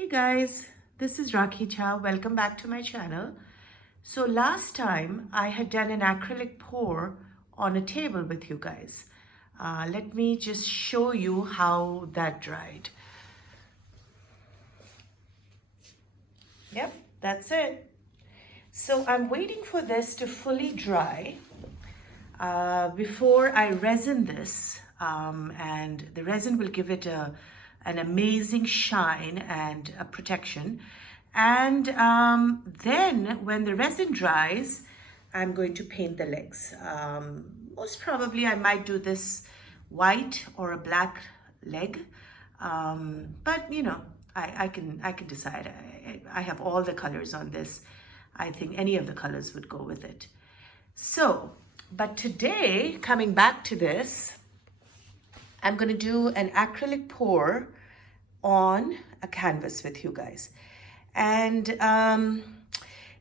Hey guys, this is Rakhi Jha. Welcome back to my channel. So last time I had done an acrylic pour on a table with you guys. Let me just show you how that dried. Yep, that's it. So I'm waiting for this to fully dry before I resin this, and the resin will give it an amazing shine and a protection. And then when the resin dries, I'm going to paint the legs. Most probably I might do this white or a black leg, but you know, I can decide. I have all the colors on this. I think any of the colors would go with it. So, but today, coming back to this, I'm going to do an acrylic pour on a canvas with you guys. And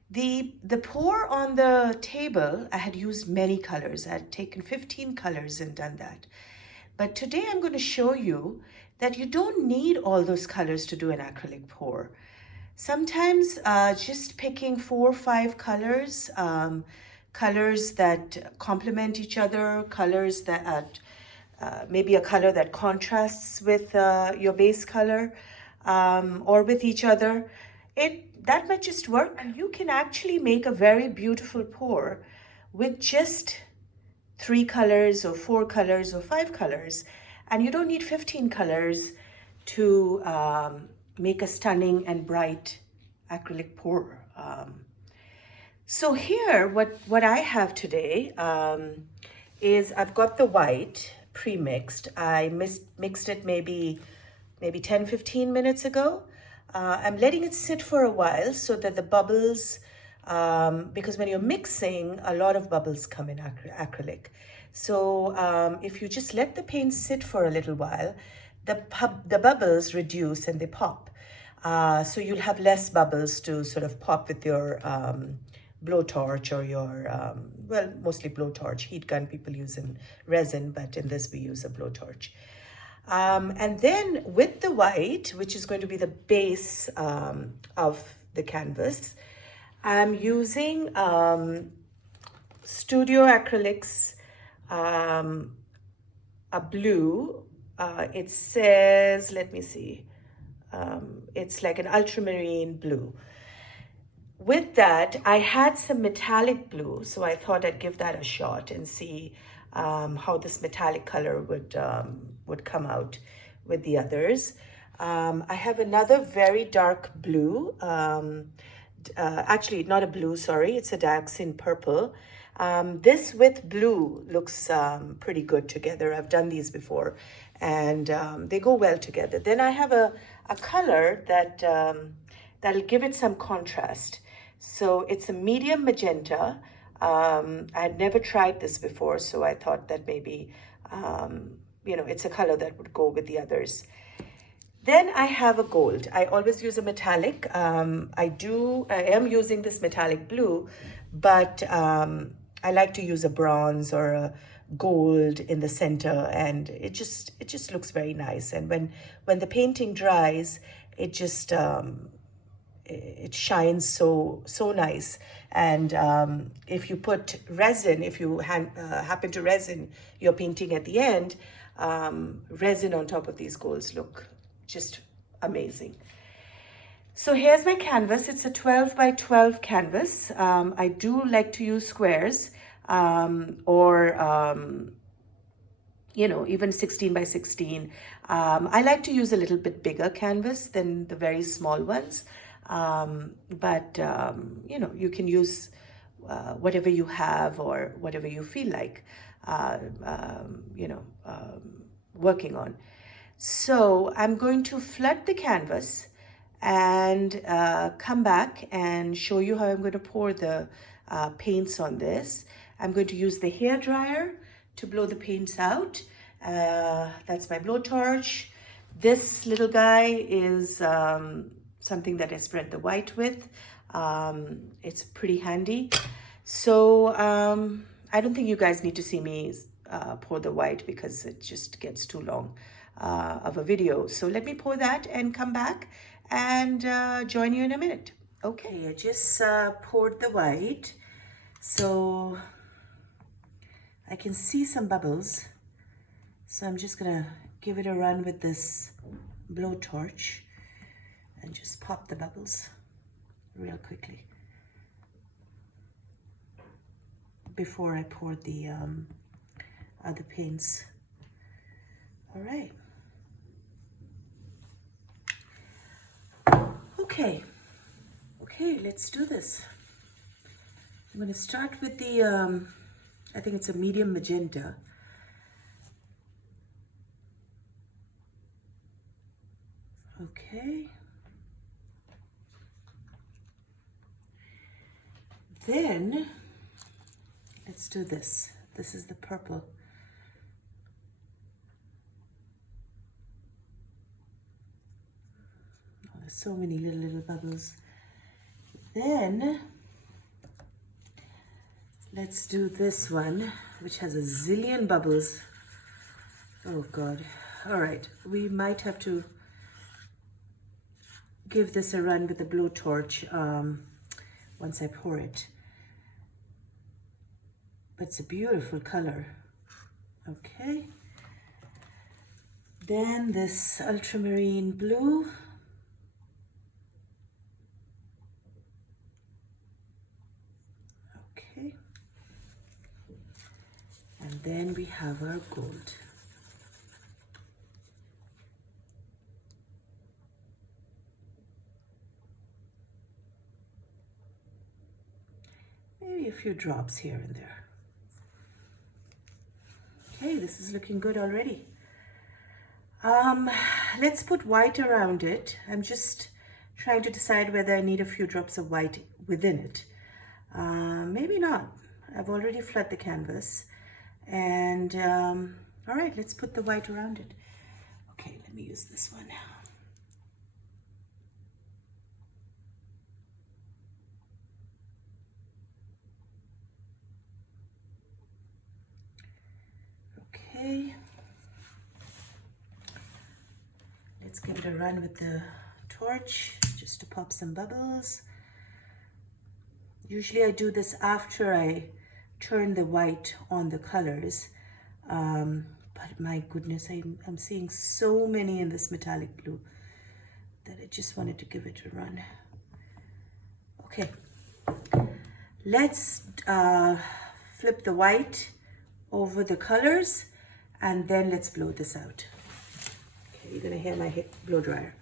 the pour on the table, I had used many colors. I had taken 15 colors and done that. But today I'm going to show you that you don't need all those colors to do an acrylic pour. Sometimes just picking 4 or 5 colors, colors that complement each other, colors that maybe a color that contrasts with your base color or with each other, that might just work. And you can actually make a very beautiful pour with just 3 colors or 4 colors or 5 colors, and you don't need 15 colors to make a stunning and bright acrylic pour. So here, what I have today is I've got the white pre-mixed. I mixed it maybe 10-15 minutes ago. I'm letting it sit for a while so that the bubbles, because when you're mixing, a lot of bubbles come in acrylic. So if you just let the paint sit for a little while, the bubbles reduce and they pop. So you'll have less bubbles to sort of pop with your blowtorch or your, well, mostly blowtorch. Heat gun people use in resin, but in this we use a blowtorch. And then with the white, which is going to be the base of the canvas, I'm using Studio Acrylics, a blue. It says, let me see, it's like an ultramarine blue. With that, I had some metallic blue, so I thought I'd give that a shot and see how this metallic color would come out with the others. I have another very dark blue, actually not a blue, sorry, it's a dioxin purple. This with blue looks pretty good together. I've done these before and they go well together. Then I have a color that that'll give it some contrast. So it's a medium magenta. I had never tried this before, so I thought that maybe, you know, it's a color that would go with the others. Then I have a gold. I always use a metallic. I am using this metallic blue, but I like to use a bronze or a gold in the center, and it just looks very nice. And when the painting dries, it just it shines so nice. And if you put resin, if you happen to resin your painting at the end, resin on top of these golds look just amazing. So here's my canvas. It's a 12 by 12 canvas. I do like to use squares or you know, even 16 by 16. I like to use a little bit bigger canvas than the very small ones. But you know, you can use whatever you have or whatever you feel like, you know, working on. So I'm going to flood the canvas and come back and show you how I'm going to pour the paints on this. I'm going to use the hair dryer to blow the paints out. That's my blowtorch. This little guy is something that I spread the white with. It's pretty handy. So I don't think you guys need to see me pour the white because it just gets too long of a video. So let me pour that and come back and join you in a minute. Okay, I just poured the white, so I can see some bubbles. So I'm just gonna give it a run with this blowtorch and just pop the bubbles real quickly before I pour the other paints. All right. Okay, let's do this. I'm gonna start with the, I think it's a medium magenta. Okay. Then, let's do this. This is the purple. Oh, there's so many little bubbles. Then, let's do this one, which has a zillion bubbles. Oh God. All right, we might have to give this a run with the blowtorch once I pour it. But it's a beautiful color. Okay. Then this ultramarine blue. Okay. And then we have our gold. Maybe a few drops here and there. Okay, this is looking good already. Let's put white around it. I'm just trying to decide whether I need a few drops of white within it. Maybe not. I've already flooded the canvas. And all right, let's put the white around it. Okay, let me use this one now. Okay, let's give it a run with the torch just to pop some bubbles. Usually I do this after I turn the white on the colors, but my goodness, I'm seeing so many in this metallic blue that I just wanted to give it a run. Okay, let's flip the white over the colors and then let's blow this out. Okay, you're gonna hear my blow dryer.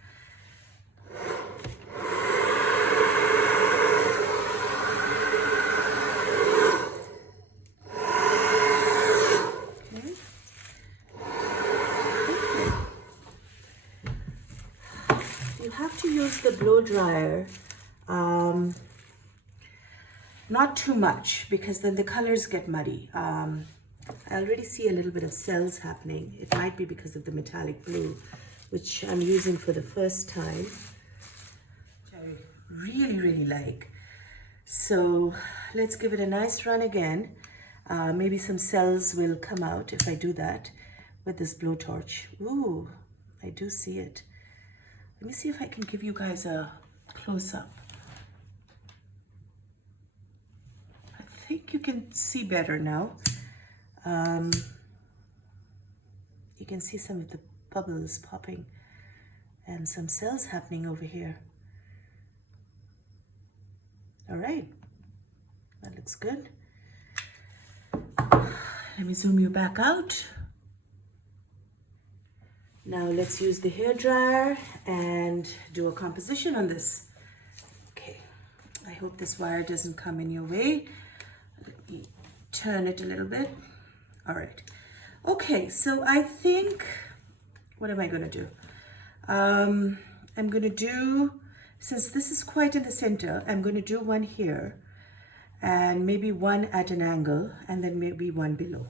Okay. You have to use the blow dryer not too much, because then the colors get muddy. I already see a little bit of cells happening. It might be because of the metallic blue, which I'm using for the first time, which I really like. So let's give it a nice run again. Maybe some cells will come out if I do that with this blowtorch. Ooh, I do see it. Let me see if I can give you guys a close-up. I think you can see better now. You can see some of the bubbles popping and some cells happening over here. All right, that looks good. Let me zoom you back out. Now let's use the hairdryer and do a composition on this. Okay, I hope this wire doesn't come in your way. Let me turn it a little bit. All right. Okay, so I think, what am I gonna do? I'm gonna do, since this is quite in the center, I'm gonna do one here and maybe one at an angle and then maybe one below.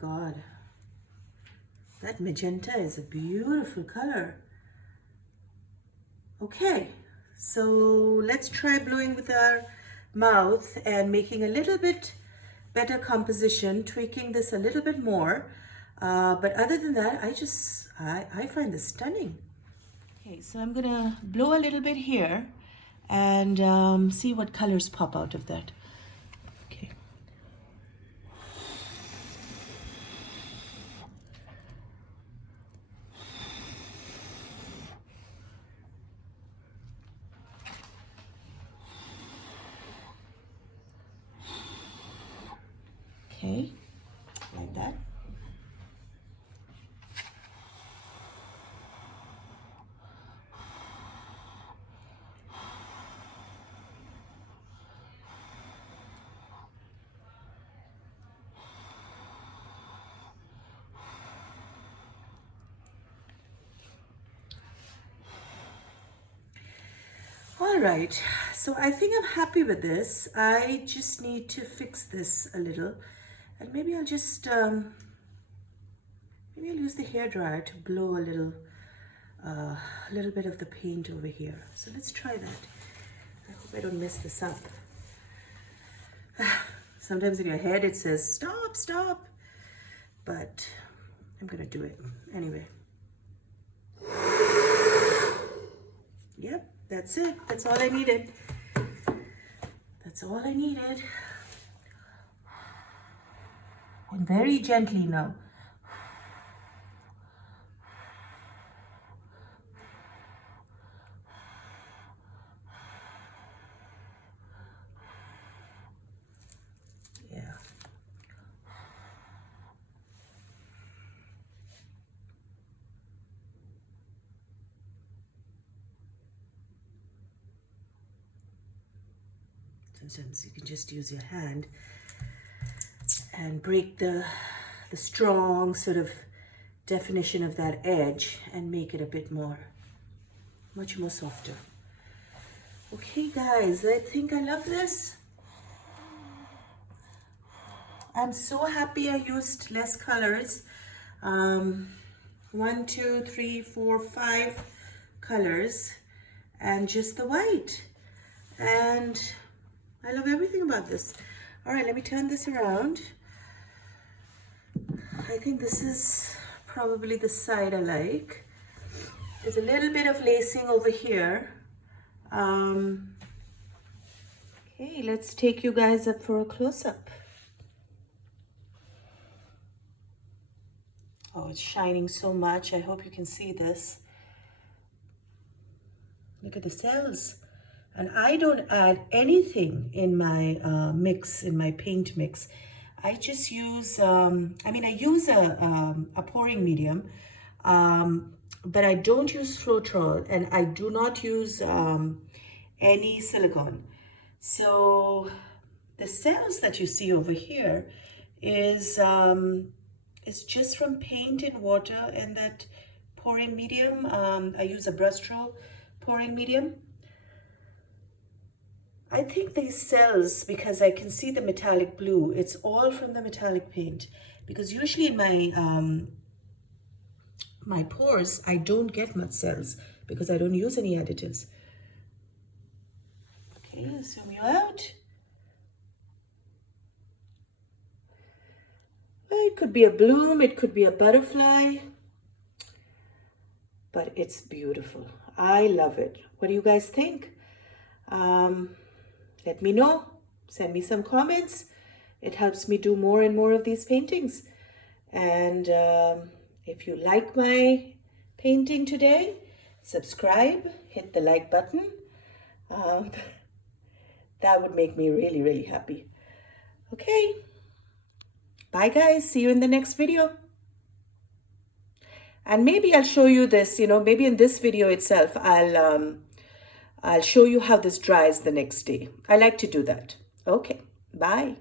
God. That magenta is a beautiful color. Okay, so let's try blowing with our mouth and making a little bit better composition, tweaking this a little bit more. But other than that, I find this stunning. Okay, so I'm gonna blow a little bit here and see what colors pop out of that. Okay. Okay, like that. All right, so I think I'm happy with this. I just need to fix this a little, and maybe I'll just maybe I'll use the hairdryer to blow a little bit of the paint over here. So let's try that. I hope I don't mess this up. Sometimes in your head it says stop, stop, but I'm gonna do it anyway. Yep. That's it. That's all I needed. That's all I needed. And very gently now. Yeah. Sometimes you can just use your hand and break the strong sort of definition of that edge and make it a bit more, much more softer. Okay guys, I think I love this. I'm so happy I used less colors. 1, 2, 3, 4, 5 colors and just the white. And I love everything about this. All right, let me turn this around. I think this is probably the side I like. There's a little bit of lacing over here. Okay, let's take you guys up for a close-up. Oh, it's shining so much. I hope you can see this. Look at the cells. And I don't add anything in my mix, in my paint mix. I just use, I use a pouring medium, but I don't use Floetrol and I do not use any silicone. So the cells that you see over here is just from paint and water and that pouring medium. I use a Brustro pouring medium. I think these cells, because I can see the metallic blue, it's all from the metallic paint. Because usually in my pores, I don't get much cells because I don't use any additives. Okay, zoom you out. It could be a bloom, it could be a butterfly, but it's beautiful. I love it. What do you guys think? Let me know. Send me some comments. It helps me do more and more of these paintings. And if you like my painting today, subscribe, hit the like button. That would make me really, really happy. Okay. Bye guys. See you in the next video. And maybe I'll show you this, maybe in this video itself, I'll show you how this dries the next day. I like to do that. Okay, bye.